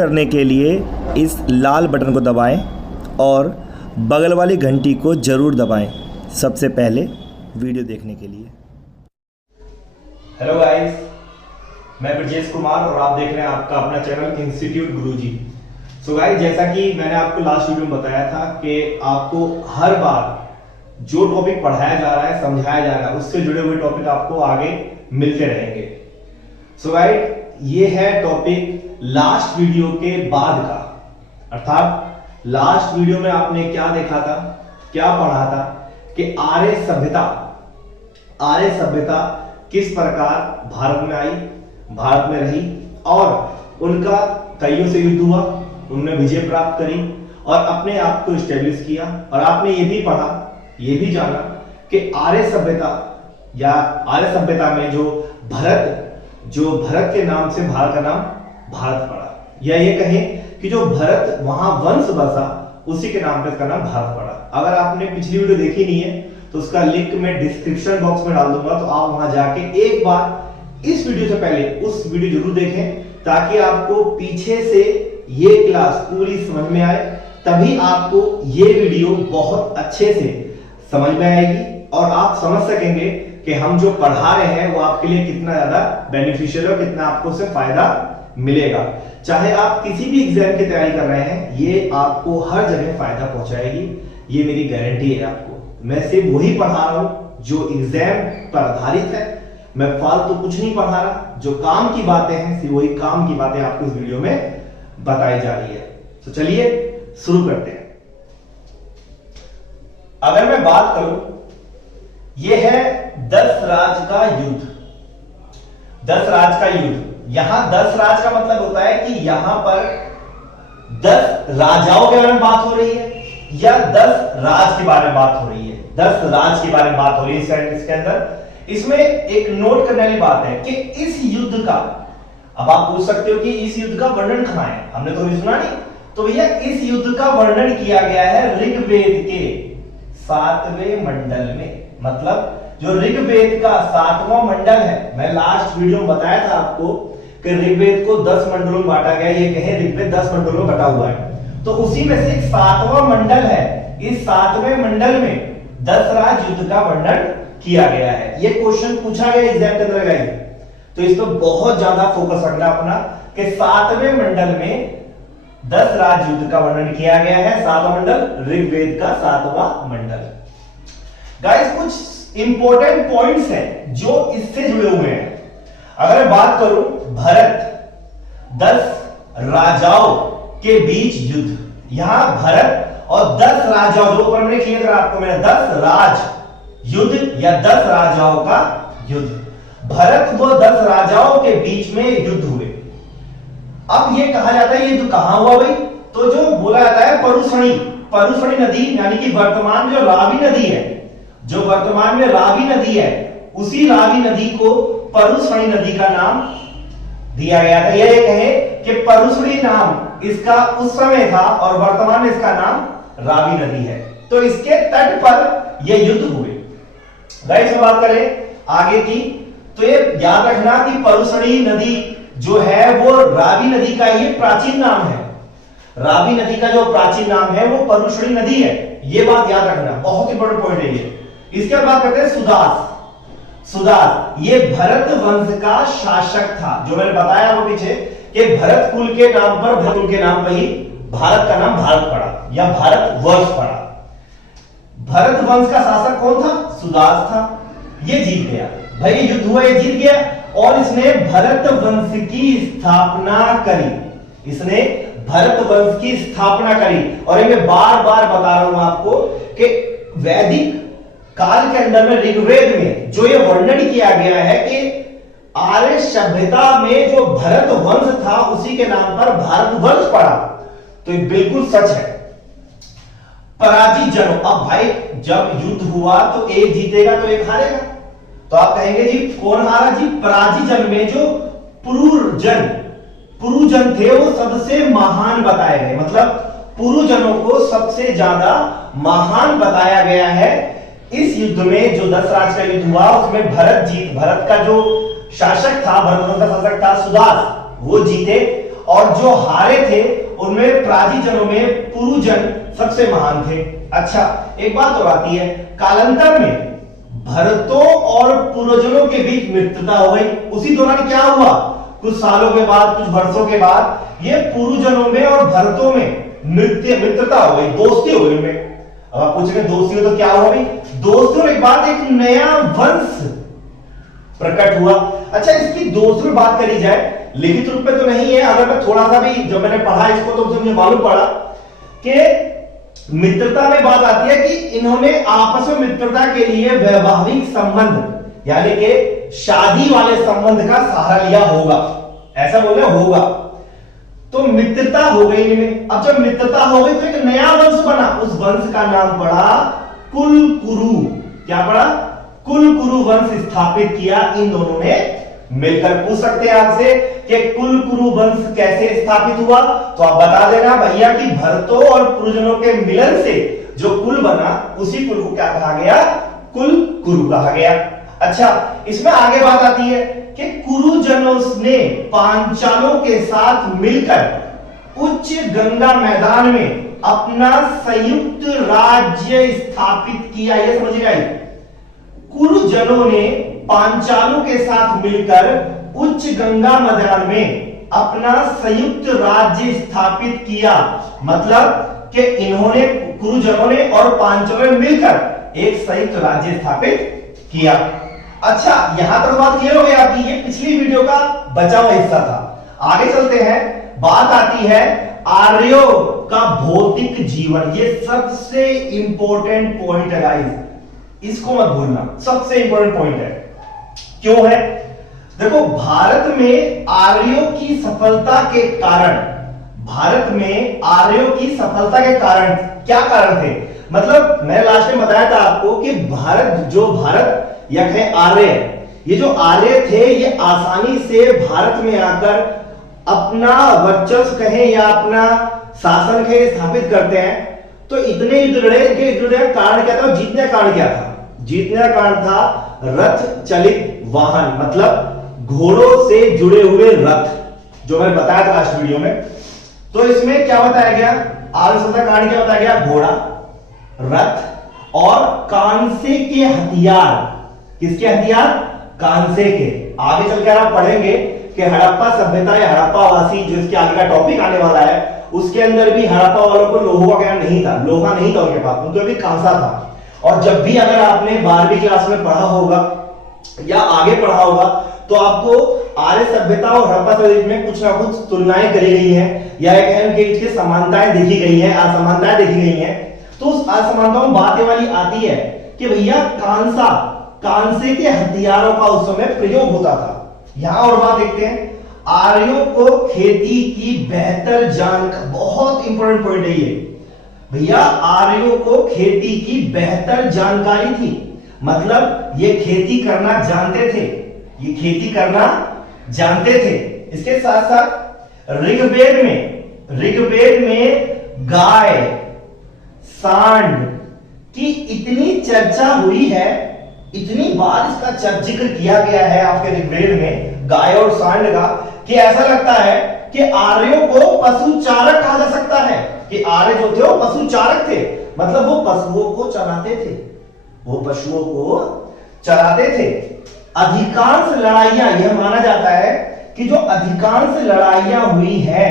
करने के लिए इस लाल बटन को दबाएं और बगल वाली घंटी को ज़रूर दबाएं सबसे पहले वीडियो देखने के लिए। हेलो गाइस, मैं ब्रजेश कुमार और आप देख रहे हैं आपका अपना चैनल इंस्टीट्यूट गुरुजी। सो गाइस, जैसा कि मैंने आपको लास्ट वीडियो में बताया था कि आपको हर बार जो टॉपिक पढ़ाया जा रहा है, समझाया जा रहा है, उससे जुड़े हुए टॉपिक आपको आगे मिलते रहेंगे। सो गाइस, ये है टॉपिक लास्ट वीडियो के बाद का, अर्थात लास्ट वीडियो में आपने क्या देखा था, क्या पढ़ा था कि आर्य सभ्यता किस प्रकार भारत में आई, भारत में रही और उनका कईयों से युद्ध हुआ, उन्होंने विजय प्राप्त करी और अपने आप को स्टेब्लिश किया। और आपने ये भी पढ़ा, ये भी जाना कि आर्य सभ्यता में जो भरत के नाम से भारत का नाम भारत पड़ा, या ये कहें कि जो भरत वहां वंश बसा उसी के नाम पे इसका नाम भारत पड़ा। अगर आपने पिछली वीडियो देखी नहीं है तो उसका लिंक मैं डिस्क्रिप्शन बॉक्स में डाल दूंगा, तो आप वहां जाके एक बार इस वीडियो से पहले उस वीडियो जरूर देखें, ताकि आपको पीछे से ये क्लास पूरी समझ में आए। तभी आपको ये वीडियो बहुत अच्छे से समझ में आएगी और आप समझ सकेंगे कि हम जो पढ़ा रहे हैं वो आपके लिए कितना ज्यादा बेनिफिशियल है, कितना आपको उससे फायदा मिलेगा। चाहे आप किसी भी एग्जाम की तैयारी कर रहे हैं, ये आपको हर जगह फायदा पहुंचाएगी, ये मेरी गारंटी है। आपको मैं सिर्फ वही पढ़ा रहा हूं जो एग्जाम पर आधारित है, मैं फालतू कुछ नहीं पढ़ा रहा। जो काम की बातें हैं, सिर्फ वही काम की बातें आपको इस वीडियो में बताई जा रही है। तो चलिए शुरू करते हैं। अगर मैं बात करूं, यह है 10 राज का युद्ध। 10 राज का युद्ध, यहां 10 राज का मतलब होता है कि यहां पर 10 राजाओं के बारे में बात हो रही है या 10 राज के बारे में बात हो रही है। 10 राज के बारे में बात हो रही है इसके अंदर। इसमें एक नोट करने वाली बात है कि इस युद्ध का, अब आप पूछ सकते हो कि इस युद्ध का वर्णन कहां है, हमने तो सुना नहीं। तो भैया इस युद्ध का वर्णन किया गया है ऋग्वेद के 7वें मंडल में। मतलब जो ऋग्वेद का 7वां मंडल है, मैं लास्ट वीडियो में बताया था आपको कि ऋग्वेद को 10 मंडलों में बांटा गया। ये कहे ऋग्वेद 10 मंडलों में बटा हुआ है, तो उसी में से 7वां मंडल है। इस 7वें मंडल में 10 राज युद्ध का वर्णन किया गया है। ये क्वेश्चन पूछा गया एग्जाम के अंदर गाइस, तो इस पर बहुत ज्यादा फोकस रखना अपना कि 7वें मंडल में 10 राज युद्ध का वर्णन किया गया है। 7वां मंडल ऋग्वेद का 7वां मंडल। गाइस, कुछ इंपॉर्टेंट पॉइंट्स हैं जो इससे जुड़े हुए हैं। अगर मैं बात करूं, भारत 10 राजाओं के बीच युद्ध, यहां भारत और 10 राजाओं, जो ऊपर मैंने क्लियर करा आपको, मैंने 10 राज युद्ध या 10 राजाओं का युद्ध, भारत व 10 राजाओं के बीच में युद्ध हुए। अब ये कहा जाता है ये युद्ध कहां हुआ भाई, तो जो बोला जाता है परुषणी नदी, यानी कि वर्तमान में जो रावी नदी है, जो वर्तमान में रावी नदी है, उसी रावी नदी को परुषणी नदी का नाम दिया गया था। यह कहे कि परुषणी नाम इसका उस समय था और वर्तमान में इसका नाम रावी नदी है। तो इसके तट पर यह युद्ध हुए। गाइस, बात करें आगे की, तो ये याद रखना कि परुषणी नदी जो है वो रावी नदी का ये प्राचीन नाम है। रावी नदी का जो प्राचीन नाम है वो परुषणी नदी है। ये बात याद रखना, बहुत इंपॉर्टेंट पॉइंट है ये। इसके बाद बात करते हैं सुदास। ये भरत वंश का शासक था, जो मैंने बताया वो पीछे कि भरत कुल के नाम पर ही भारत का नाम भारत पड़ा या भारत वर्ष पड़ा। भरत वंश का शासक कौन था? सुदास था। ये जीत गया भाई, युद्ध हुआ, ये जीत गया और इसने भरत वंश की स्थापना करी। इसने भरत वंश की स्थापना करी। और मैं बार बार बता रहा हूं आपको कि वैदिक काल के अंदर में ऋग्वेद में जो ये वर्णन किया गया है कि आर्य सभ्यता में जो भरत वंश था उसी के नाम पर भारत वंश पड़ा, तो ये बिल्कुल सच है। पराजित जनों, अब भाई जब युद्ध हुआ तो एक जीतेगा तो एक हारेगा, तो आप कहेंगे जी कौन हारा? जी पराजित जन में जो पुरुजन थे वो सबसे महान बताए गए। मतलब पुरुजनों को सबसे ज्यादा महान बताया गया है। इस युद्ध में जो 10 राज का युद्ध हुआ उसमें भरत का जो शासक था, भरत का शासक था सुदास, वो जीते और जो हारे थे उनमें प्राचीजनों में पुरुजन सबसे महान थे। अच्छा, एक बात और आती है, कालांतर में भरतों और पुरुजनों के बीच मित्रता हो गई। उसी दौरान क्या हुआ, कुछ सालों के बाद, कुछ वर्षों के बाद ये पुरुजनों में और भरतों में मित्रता हो गई, दोस्ती हो गई उनमें। अब आप पूछेंगे दोस्ती हो तो क्या हुआ भाई, दोस्ती होने के बाद एक नया वंश प्रकट हुआ। अच्छा, इसकी दोस्त में बात करी जाए, लिखित रूप में तो नहीं है, अगर मैं थोड़ा सा भी जब मैंने पढ़ा इसको तो मुझे मालूम पड़ा कि मित्रता में बात आती है कि इन्होंने आपस में मित्रता के लिए वैवाहिक संबंध यानी कि शादी वाले संबंध का सहारा लिया होगा, ऐसा बोले होगा। तो मित्रता हो गई इनमें। अब जब मित्रता हो गई तो एक नया वंश बना, उस वंश का नाम पड़ा कुलकुरु। क्या पड़ा, कुलकुरु वंश स्थापित किया इन दोनों ने मिलकर। पूछ सकते हैं आपसे कि कुलकुरु वंश कैसे स्थापित हुआ, तो आप बता देना भैया कि भरतों और पुरुजनों के मिलन से जो कुल बना उसी कुल को क्या कहा गया, कुलकुरु कहा गया। अच्छा, इसमें आगे बात आती है कि कुरुजनों ने पांचालों के साथ मिलकर उच्च गंगा मैदान में अपना संयुक्त राज्य स्थापित किया। यह समझ गए, कुरुजनों ने पांचालों के साथ मिलकर उच्च गंगा मैदान में अपना संयुक्त राज्य स्थापित किया। मतलब कि इन्होंने, कुरुजनों ने और पांचालों ने मिलकर एक संयुक्त राज्य स्थापित किया। अच्छा, यहां तक बात क्लियर हो गई आपकी, ये पिछली वीडियो का बचा हुआ हिस्सा था। आगे चलते हैं, बात आती है आर्यों का भौतिक जीवन। ये सबसे इंपॉर्टेंट पॉइंट है गाइस, इसको मत भूलना, सबसे इंपॉर्टेंट पॉइंट है। क्यों है, देखो भारत में आर्यों की सफलता के कारण, भारत में आर्यों की सफलता के कारण क्या कारण थे, मतलब मैं लास्ट में बताया था आपको कि भारत या कहें आर्य, ये जो आर्य थे ये आसानी से भारत में आकर अपना वर्चस्व कहें या अपना शासन कहें स्थापित करते हैं। तो इतने युद्ध लड़े कि युद्ध का कारण क्या था, जीतने का कारण क्या था, जीतने का कारण था रथ चलित वाहन, मतलब घोड़ों से जुड़े हुए रथ, जो मैंने बताया था लास्ट वीडियो में। तो इसमें क्या बताया गया, आर्य सफलता का कारण क्या बताया गया, घोड़ा, रथ और कांसे के हथियार। किसके हथियार, कांसे के। आगे चलकर आप पढ़ेंगे कि हड़प्पा सभ्यता या हड़प्पावासी, जो इसके आगे का टॉपिक आने वाला है, उसके अंदर भी हड़प्पा वालों को लोहा का ज्ञान नहीं था, लोहा नहीं था उनके पास, उनको भी कांसा था। और जब भी अगर आपने 12वीं क्लास में पढ़ा होगा या आगे पढ़ा होगा तो आपको आर्य सभ्यता और हड़प्पा सभ्यता में कुछ ना कुछ तुलनाएं करी गई हैं या एक समानताएं देखी गई हैं, असमानताएं देखी गई हैं। तो उस असमानताओं में बात ये वाली आती है कि भैया कांसे के हथियारों का उस समय प्रयोग होता था। यहां और बात देखते हैं, आर्यों को खेती की बेहतर जानकारी, बहुत इंपॉर्टेंट पॉइंट है ये भैया, आर्यों को खेती की बेहतर जानकारी थी, मतलब ये खेती करना जानते थे, ये खेती करना जानते थे। इसके साथ साथ ऋग्वेद में गाय, सांड की इतनी चर्चा हुई है, इतनी बार इसका जिक्र किया गया है आपके ऋग्वेद में गाय और सांड का, कि ऐसा लगता है कि आर्यों को पशुचारक कहा जा सकता है, कि आर्य जो थे वो पशुचारक थे, मतलब वो पशुओं को चराते थे, वो पशुओं को चराते थे। अधिकांश लड़ाइयां, यह माना जाता है कि जो अधिकांश लड़ाइयां हुई है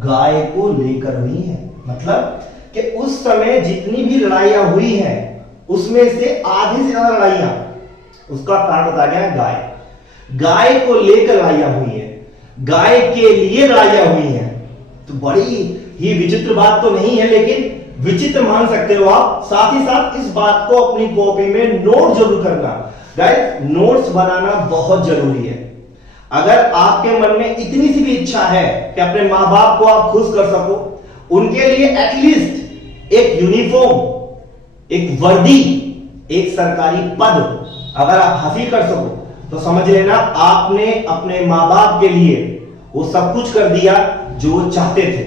गाय को लेकर हुई है, मतलब कि उस समय जितनी भी लड़ाइयां हुई हैं उसमें से आधी से ज्यादा लड़ाइयां, उसका कारण बताया गया गाय, गाय को लेकर लड़ाइयां हुई है, गाय के लिए लड़ाइयां हुई हैं। तो बड़ी ही विचित्र बात तो नहीं है, लेकिन विचित्र मान सकते हो आप। साथ ही साथ इस बात को अपनी कॉपी में नोट जरूर करना गाइस, नोट्स बनाना बहुत जरूरी है। अगर आपके मन में इतनी सी भी इच्छा है कि अपने मां बाप को आप खुश कर सको, उनके लिए एटलीस्ट एक यूनिफॉर्म, एक वर्दी, एक सरकारी पद अगर आप हासिल कर सको, तो समझ लेना आपने अपने मां बाप के लिए वो सब कुछ कर दिया जो वो चाहते थे।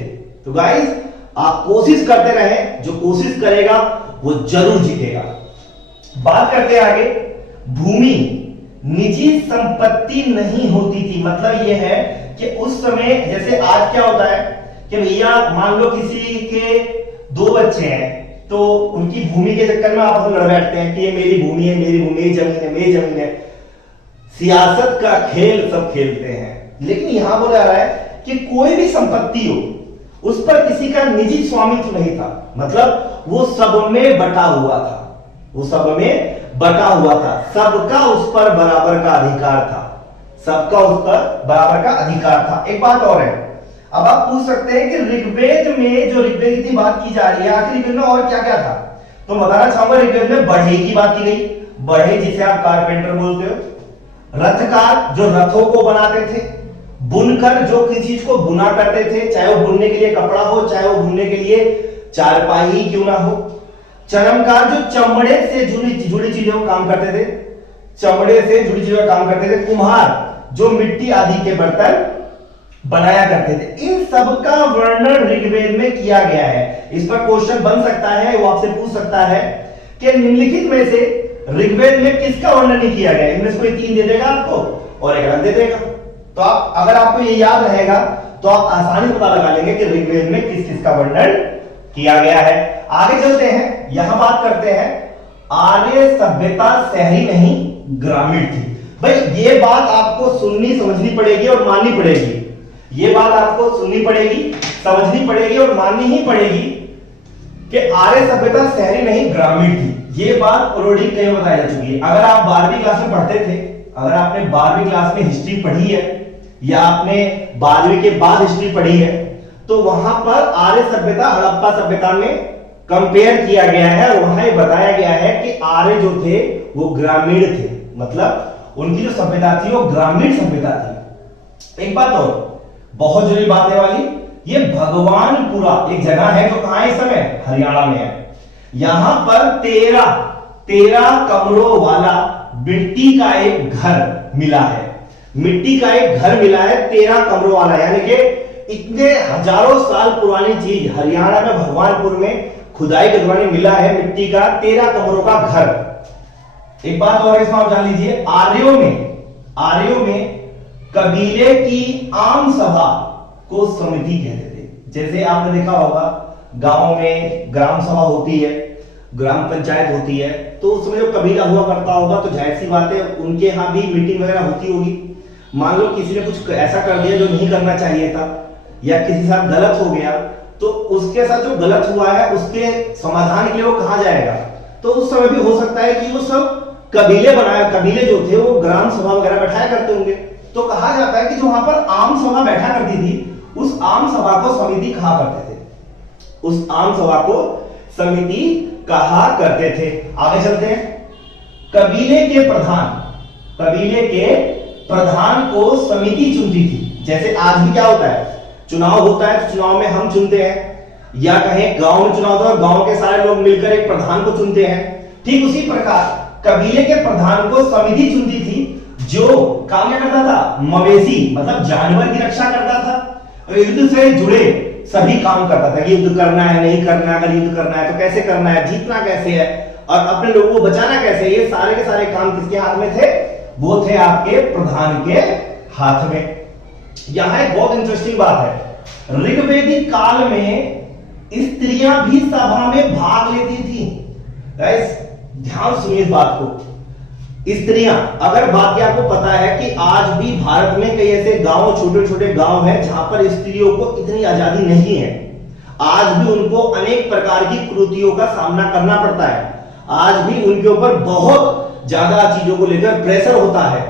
तो गाइस, आप कोशिश करते रहें, जो कोशिश करेगा वो जरूर जीतेगा। बात करते हैं आगे, भूमि निजी संपत्ति नहीं होती थी। मतलब यह है कि उस समय जैसे आज क्या होता है कि भैया मान लो किसी के 2 बच्चे हैं तो उनकी भूमि के चक्कर में आपस में लड़ बैठते हैं कि ये मेरी भूमि है, मेरी भूमि, ये जमीन है, मेरी जमीन है। सियासत का खेल सब खेलते हैं। लेकिन यहां बोला जा रहा है कि कोई भी संपत्ति हो उस पर किसी का निजी स्वामित्व नहीं था। मतलब वो सब में बटा हुआ था, वो सब में बटा हुआ था, सबका उस पर बराबर का अधिकार था, सबका उस पर बराबर का अधिकार था। एक बात और है, अब आप पूछ सकते हैं कि ऋग्वेद में जो ऋग्वेद की बात की जा रही है आखिर ऋग्वेद में और क्या क्या था। तो बताना चाहूंगा ऋग्वेद में बढ़ई की बात की गई। बढ़ई जिसे आप कारपेंटर बोलते हो, रथकार जो रथों को बनाते थे, बुनकर जो किसी चीज को बुना करते थे, चाहे वो बुनने के लिए कपड़ा हो, चाहे वो बुनने के लिए चारपाई क्यों ना हो। चरमकार जो चमड़े से जुड़ी चीजों का काम करते थे, चमड़े से जुड़ी चीजों का काम करते थे। कुम्हार जो मिट्टी आदि के बर्तन बनाया करते थे। इन सब का वर्णन ऋग्वेद में किया गया है। इस पर क्वेश्चन बन सकता है, वो आपसे पूछ सकता है कि निम्नलिखित में से ऋग्वेद में किसका वर्णन नहीं किया गया। इनमें से कोई 3 दे देगा आपको और 1 अलग दे देगा। तो आप अगर आपको ये याद रहेगा तो आप आसानी पता लगा लेंगे कि ऋग्वेद में किस किस का वर्णन किया गया है। आगे चलते हैं, यहां बात करते हैं आर्य सभ्यता शहरी नहीं ग्रामीण थी। भाई ये बात आपको सुननी समझनी पड़ेगी और माननी पड़ेगी। ये बात आपको सुननी पड़ेगी, समझनी पड़ेगी और माननी ही पड़ेगी कि आर्य सभ्यता शहरी नहीं ग्रामीण थी। ये बात ऑलरेडी कई बताई जा चुकी है। अगर आप 12वीं क्लास में पढ़ते थे, अगर आपने 12वीं क्लास में हिस्ट्री पढ़ी है या आपने 12वीं के बाद हिस्ट्री पढ़ी है तो वहां पर आर्य सभ्यता हड़प्पा सभ्यता में कंपेयर किया गया है और वहां बताया गया है कि आर्य जो थे वो ग्रामीण थे। मतलब उनकी जो सभ्यता थी वो ग्रामीण सभ्यता थी। एक बात और बहुत जरूरी बात है वाली, ये भगवानपुरा एक जगह है जो कहां है इस समय, हरियाणा में है। यहां पर 13 कमरों वाला मिट्टी का एक घर मिला है। मिट्टी का एक घर मिला है 13 कमरों वाला, यानी कि इतने हजारों साल पुरानी चीज हरियाणा में भगवानपुर में खुदाई के दौरान मिला है। मिट्टी का 13 कमरों का घर। एक बात और इसमें आप जान लीजिए, आर्यों में कबीले की आम सभा को समिति कहते थे। जैसे आपने देखा होगा गांव में ग्राम सभा होती है, ग्राम पंचायत होती है, तो उस समय जो कबीला हुआ करता होगा तो जाहिर सी बात है उनके यहाँ भी मीटिंग वगैरह होती होगी। मान लो किसी ने कुछ ऐसा कर दिया जो नहीं करना चाहिए था या किसी के साथ गलत हो गया तो उसके साथ जो गलत हुआ है उसके समाधान के लिए वो कहा जाएगा। तो उस समय भी हो सकता है कि वो सब कबीले जो थे वो ग्राम सभा वगैरह बैठाया करते होंगे। तो कहा जाता है कि जो वहां पर आम सभा बैठा करती थी उस आम सभा को समिति कहा करते थे, उस आम सभा को समिति कहा करते थे। आगे चलते हैं, कबीले के प्रधान को समिति चुनती थी। जैसे आज भी क्या होता है, चुनाव होता है तो चुनाव में हम चुनते हैं या कहें गांव में चुनाव होता है, गांव के सारे लोग मिलकर एक प्रधान को चुनते हैं। ठीक उसी प्रकार कबीले के प्रधान को समिति चुनती थी जो काम क्या करता था, मवेशी मतलब जानवर की रक्षा करता था और युद्ध से जुड़े सभी काम करता था। युद्ध करना है, नहीं करना है, अगर युद्ध करना है तो कैसे करना है, जीतना कैसे है और अपने लोगों को बचाना कैसे, ये सारे के सारे काम किसके हाथ में थे, वो थे आपके प्रधान के हाथ में। यहां एक बहुत इंटरेस्टिंग बात है, ऋग्वेदिक काल में स्त्रियां भी सभा में भाग लेती थी। गाइस ध्यान सुनिए इस बात को, स्त्रियां, अगर बात आपको पता है कि आज भी भारत में कई ऐसे गांव, छोटे छोटे गांव हैं जहां पर स्त्रियों को इतनी आजादी नहीं है। आज भी उनको अनेक प्रकार की कुरीतियों का सामना करना पड़ता है। आज भी उनके ऊपर बहुत ज्यादा चीजों को लेकर प्रेशर होता है।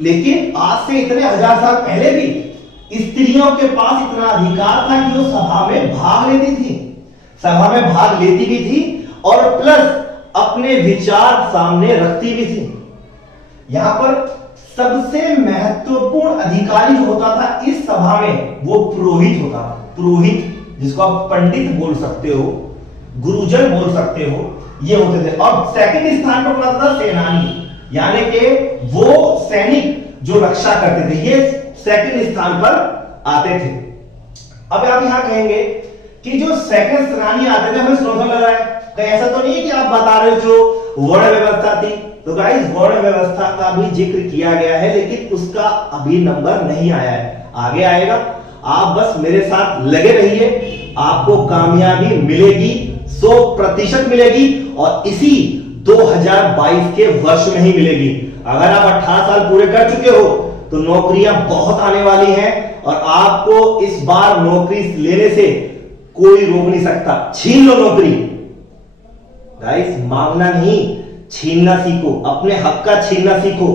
लेकिन आज से इतने हजार साल पहले भी स्त्रियों के पास इतना अधिकार था कि वो सभा में भाग लेती थी, सभा में भाग लेती भी थी और प्लस अपने विचार सामने रखती भी थी। यहां पर सबसे महत्वपूर्ण अधिकारी जो होता था इस सभा में वो पुरोहित होता था। पुरोहित जिसको आप पंडित बोल सकते हो, गुरुजन बोल सकते हो, ये होते थे। और सेकंड स्थान पर होता था सेनानी, यानी कि वो सैनिक जो रक्षा करते थे, ये सेकंड स्थान पर आते थे। अब आप यहां कहेंगे कि जो सेकंड सेनानी आते थे हमें स्लो लग रहा है, तो ऐसा तो नहीं कि आप बता रहे हो जो वर्ण व्यवस्था थी तो गाइस वर्ण व्यवस्था का भी जिक्र किया गया है, लेकिन उसका अभी नंबर नहीं आया है, आगे आएगा। आप बस मेरे साथ लगे रहिए, आपको कामयाबी मिलेगी, 100% मिलेगी, और इसी 2022 के वर्ष में ही मिलेगी। अगर आप 18 साल पूरे कर चुके हो तो नौकरियां बहुत आने वाली हैं, और आपको इस बार नौकरी लेने से कोई रोक नहीं सकता। छीन लो नौकरी गाइस, मांगना नहीं, छीनना सीखो, अपने हक का छीनना सीखो।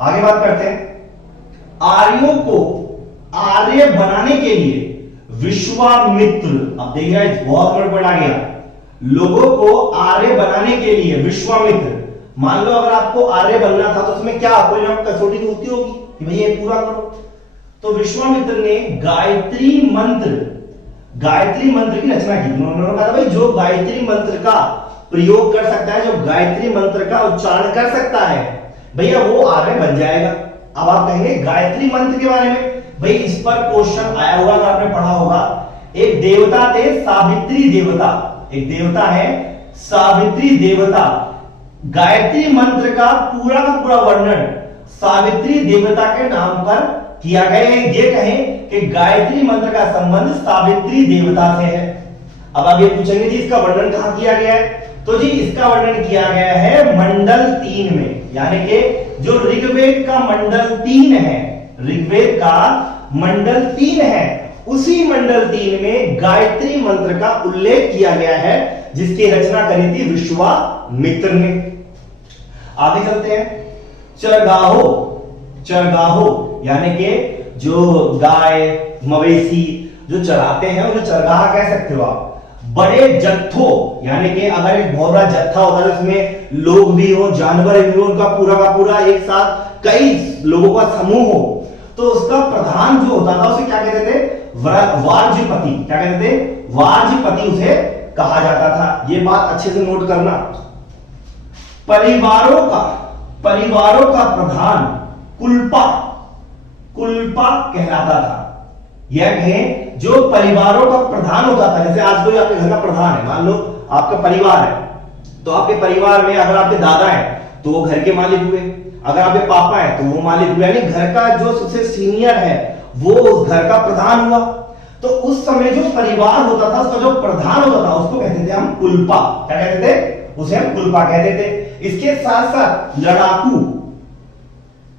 आगे बात करते हैं। आर्यों को आर्य बनाने के लिए विश्वामित्र, अब देख रहे हैं बहुत गड़बड़ आ गया, लोगों को आर्य बनाने के लिए विश्वामित्र, मान लो अगर आपको आर्य बनना था तो उसमें क्या कोई ना कसौटी तो होती होगी कि भाई ये पूरा करो, तो विश्वामित्र ने गायत्री मंत्र की रचना की। उन्होंने कहा भाई जो गायत्री मंत्र का प्रयोग कर सकता है, जो गायत्री मंत्र का उच्चारण कर सकता है, भैया वो आर्य बन जाएगा। अब आप कहेंगे गायत्री मंत्र के बारे में, भाई इस पर क्वेश्चन आया हुआ, आपने पढ़ा होगा। एक देवता थे सावित्री देवता, एक देवता है सावित्री देवता। गायत्री मंत्र का पूरा वर्णन सावित्री देवता के नाम पर किया गया है। ये कहें कि गायत्री मंत्र का संबंध सावित्री देवता से है। अब आप ये पूछेंगे जी इसका वर्णन कहां किया गया है, तो जी इसका वर्णन किया गया है मंडल 3 में, यानी कि जो ऋग्वेद का मंडल 3 है, ऋग्वेद का मंडल 3 है, उसी मंडल 3 में गायत्री मंत्र का उल्लेख किया गया है, जिसकी रचना करी थी विश्वामित्र ने। आगे चलते हैं। चरगाहो यानी कि जो गाय मवेशी जो चराते हैं उन्हें चरगाह कह सकते हो आप। बड़े जत्थों यानी कि अगर एक बहुत बड़ा जत्था होता है उसमें लोग भी हो, जानवर भी हो, उनका पूरा का पूरा एक साथ कई लोगों का समूह हो, तो उसका प्रधान जो होता था उसे क्या कहते थे, वार्ज्यपति। क्या कहते थे, वार्ज्यपति उसे कहा जाता था। ये बात अच्छे से नोट करना। परिवारों का प्रधान कुलपा कहलाता था। यह कहें जो परिवारों का प्रधान होता था, जैसे आज कोई आपके घर का प्रधान है, मान लो आपका परिवार है, तो आपके परिवार में अगर आपके दादा हैं तो वो घर के मालिक हुए, अगर आपके पापा हैं तो वो मालिक हुए, यानी घर का जो सबसे सीनियर है वो उस घर का प्रधान हुआ। तो उस समय जो परिवार होता था उसका जो प्रधान होता था उसको कहते थे हम कुलपा। क्या कहते थे, उसे हम कुलपा कहते थे। इसके साथ साथ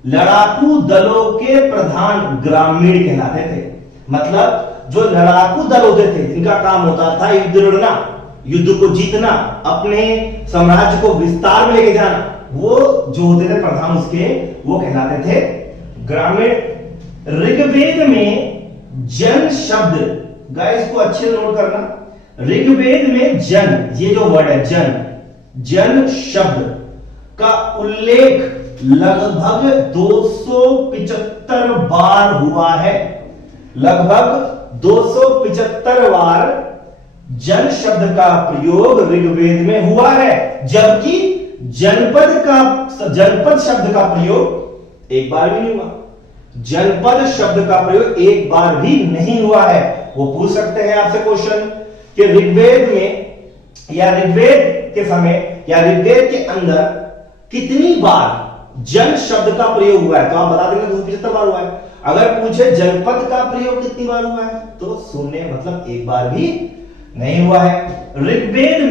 लड़ाकू दलों के प्रधान ग्रामीण कहलाते थे। मतलब जो लड़ाकू दल होते थे इनका काम होता था युद्ध लड़ना, युद्ध को जीतना, अपने साम्राज्य को विस्तार में लेके जाना, वो जो होते थे प्रधान उसके, वो कहलाते थे ग्रामीण। ऋग्वेद में जन शब्द, गाइस को अच्छे से नोट करना, ऋग्वेद में जन, ये जो वर्ड है जन शब्द का उल्लेख लगभग 275 बार हुआ है। लगभग 275 बार जन शब्द का प्रयोग ऋग्वेद में हुआ है, जबकि जनपद शब्द का प्रयोग एक बार भी नहीं हुआ। जनपद शब्द का प्रयोग एक बार भी नहीं हुआ है। वो पूछ सकते हैं आपसे क्वेश्चन कि ऋग्वेद में या ऋग्वेद के समय या ऋग्वेद के अंदर कितनी बार जन शब्द का प्रयोग हुआ है, तो आप बता देंगे 275 बार हुआ है। अगर पूछे जनपद का प्रयोग कितनी बार हुआ है तो शून्य, मतलब एक बार भी नहीं हुआ है। ऋग्वेद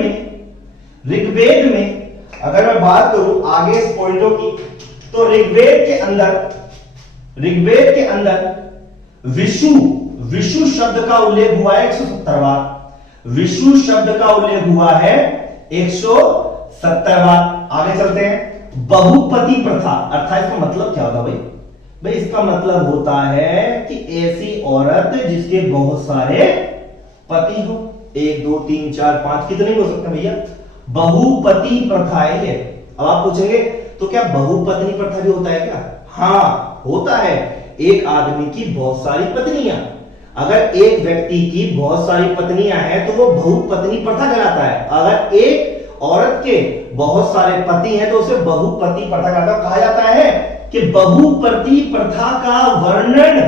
में अगर मैं बात करूं आगे इस पॉइंटों की, तो ऋग्वेद के अंदर विशु शब्द का उल्लेख हुआ है 170 बार। विशु शब्द का उल्लेख हुआ है 170 बार। आगे चलते हैं। बहुपति प्रथा, अर्थात इसका मतलब क्या होता भाई, इसका मतलब होता है कि ऐसी औरत जिसके बहुत सारे पति हो, 1 2 3 4 5, कितने हो सकते हैं भैया, बहुपति प्रथा है ये। अब आप पूछेंगे तो क्या बहुपत्नी प्रथा भी होता है क्या? हाँ होता है। एक आदमी की बहुत सारी पत्नियां, अगर एक व्यक्ति की बहुत सारी पत्नियां हैं तो वो बहुपत्नी प्रथा कहलाता है। अगर एक औरत के बहुत सारे पति हैं तो उसे बहुपति प्रथा कहा जाता है कि बहुपति प्रथा का वर्णन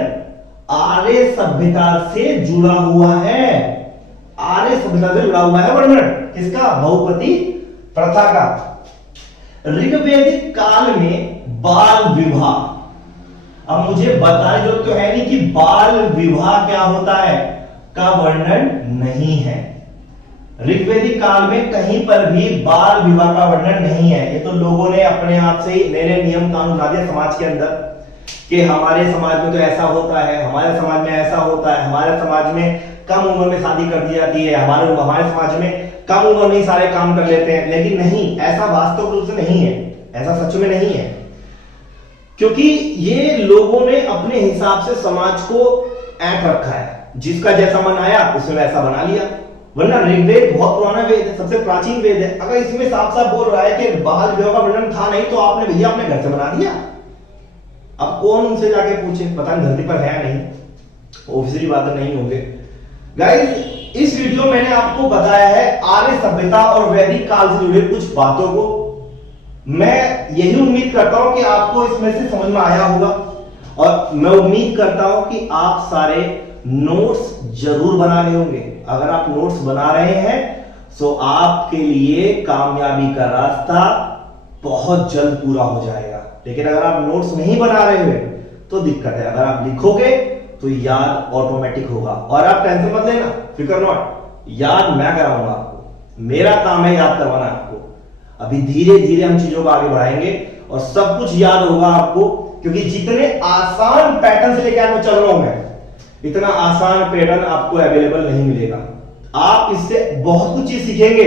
आर्य सभ्यता से जुड़ा हुआ है। आर्य सभ्यता से जुड़ा हुआ है वर्णन किसका, बहुपति प्रथा का। ऋग्वैदिक काल में बाल विवाह, अब मुझे बताने जो तो है नहीं कि बाल विवाह क्या होता है का वर्णन नहीं है। ऋग्वैदिक काल में कहीं पर भी बाल विवाह का वर्णन नहीं है। ये तो लोगों ने अपने आप से ही नए नए नियम कानून बना दिया समाज के अंदर कि हमारे समाज में तो ऐसा होता है, हमारे समाज में ऐसा होता है, हमारे समाज में कम उम्र में शादी कर दी जाती है, हमारे समाज में कम उम्र में ही सारे काम कर लेते हैं। लेकिन नहीं, ऐसा वास्तव रूप से नहीं है, ऐसा सच में नहीं है, क्योंकि ये लोगों ने अपने हिसाब से समाज को ऐंठ रखा है। जिसका जैसा मन आया उसने वैसा बना लिया। वरना ऋग्वेद बहुत पुराना वेद है, सबसे प्राचीन वेद है। अगर इसमें साफ साफ बोल रहा है कि बाल विवाह का वर्णन था नहीं, तो आपने भैया अपने घर से बना दिया। अब कौन उनसे जाके पूछे, पता नहीं धरती पर है या नहीं, ऑब्वियसली बात नहीं होंगे। गाइस, इस वीडियो में मैंने आपको बताया है आर्य सभ्यता और वैदिक काल से जुड़े कुछ बातों को। मैं यही उम्मीद करता हूं कि आपको इसमें से समझ में आया होगा, और मैं उम्मीद करता हूं कि आप सारे नोट्स जरूर बना रहे होंगे। अगर आप नोट्स बना रहे हैं तो आपके लिए कामयाबी का रास्ता बहुत जल्द पूरा हो जाएगा। लेकिन अगर आप नोट्स नहीं बना रहे हुए तो दिक्कत है। अगर आप लिखोगे तो याद ऑटोमेटिक होगा। और आप टेंशन मत लेना, फिक्र नॉट, याद मैं कराऊंगा आपको, मेरा काम है याद करवाना आपको। अभी धीरे धीरे हम चीजों को आगे बढ़ाएंगे और सब कुछ याद होगा आपको, क्योंकि जितने आसान पैटर्न से लेकर आपको चल रहा हूं मैं, इतना आसान पैटर्न आपको अवेलेबल नहीं मिलेगा। आप इससे बहुत कुछ चीज सीखेंगे,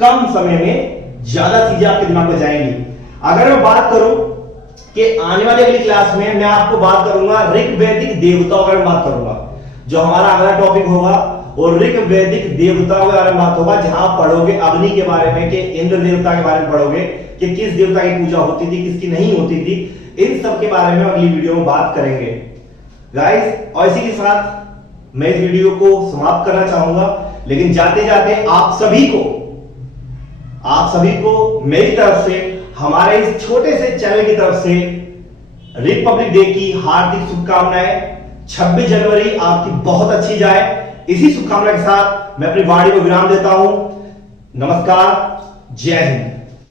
कम समय में ज्यादा चीजें आपके दिमाग में जाएंगी। अगर मैं बात करूं कि आने वाली अगली क्लास में मैं आपको बात करूंगा ऋग्वैदिक देवताओं के बारे में बात करूंगा, जो हमारा अगला टॉपिक होगा। और ऋग्वैदिक देवताओं के बारे में बात होगा, जहां पढ़ोगे अग्नि के बारे में, कि इंद्र देवता के बारे में पढ़ोगे कि किस देवता की पूजा होती थी, किसकी नहीं होती थी। इन सब के बारे में अगली वीडियो में बात करेंगे गाइस। और इसी के साथ मैं इस वीडियो को समाप्त करना चाहूंगा, लेकिन जाते जाते आप सभी को मेरी तरफ से, हमारे इस छोटे से चैनल की तरफ से रिपब्लिक डे की हार्दिक शुभकामनाएं। 26 जनवरी आपकी बहुत अच्छी जाए, इसी शुभकामना के साथ मैं अपनी वाणी को विराम देता हूं। नमस्कार, जय हिंद।